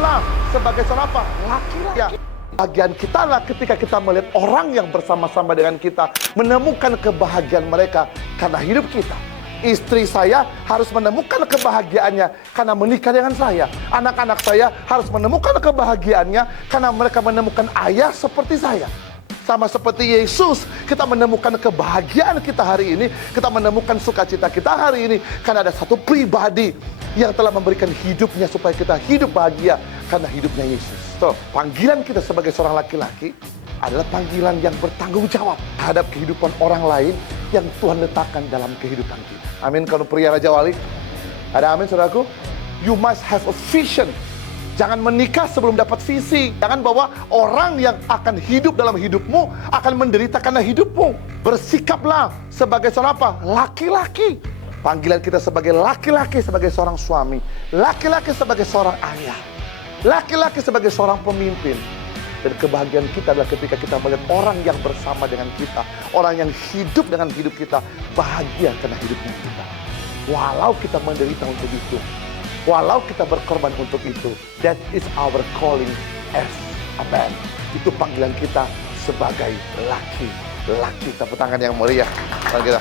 bersikaplah sebagai seorang apa? Laki-laki. Ya. Bagian kita lah ketika kita melihat orang yang bersama-sama dengan kita menemukan kebahagiaan mereka karena hidup kita. Istri saya harus menemukan kebahagiaannya karena menikah dengan saya. Anak-anak saya harus menemukan kebahagiaannya karena mereka menemukan ayah seperti saya. Sama seperti Yesus, kita menemukan kebahagiaan kita hari ini, kita menemukan sukacita kita hari ini karena ada satu pribadi yang telah memberikan hidupnya supaya kita hidup bahagia karena hidupnya Yesus. So, panggilan kita sebagai seorang laki-laki adalah panggilan yang bertanggung jawab terhadap kehidupan orang lain yang Tuhan letakkan dalam kehidupan kita. Amin. Kalau pria Raja Wali, ada amin saudaraku? You must have a vision. Jangan menikah sebelum dapat visi. Jangan bawa orang yang akan hidup dalam hidupmu akan menderita karena hidupmu. Bersikaplah sebagai seorang apa? Laki-laki. Panggilan kita sebagai laki-laki, sebagai seorang suami. Laki-laki sebagai seorang ayah. Laki-laki sebagai seorang pemimpin. Dan kebahagiaan kita adalah ketika kita melihat orang yang bersama dengan kita. Orang yang hidup dengan hidup kita. Bahagia karena hidupnya kita. Walau kita menderita untuk itu. Walau kita berkorban untuk itu. That is our calling as a man. Itu panggilan kita sebagai laki-laki. Tepuk tangan yang mulia. Kita.